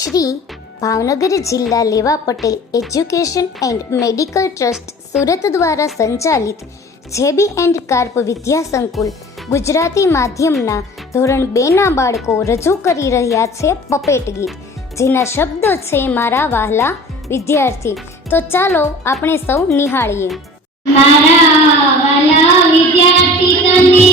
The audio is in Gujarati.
શ્રી ભાવનગર જિલ્લા લેવા Patel education and medical trust Surat દ્વારા સંચાલિત જેબી એન્ડ કાર્પ વિદ્યા સંકુલ ગુજરાતી માધ્યમના ધોરણ 2ના બાળકો રજૂ કરી રહ્યા છે પપેટ ગીત, જેના શબ્દો છે મારા વહાલા વિદ્યાર્થી. તો ચાલો આપણે સૌ નિહાળીએ. મારા વહાલા વિદ્યાર્થી તને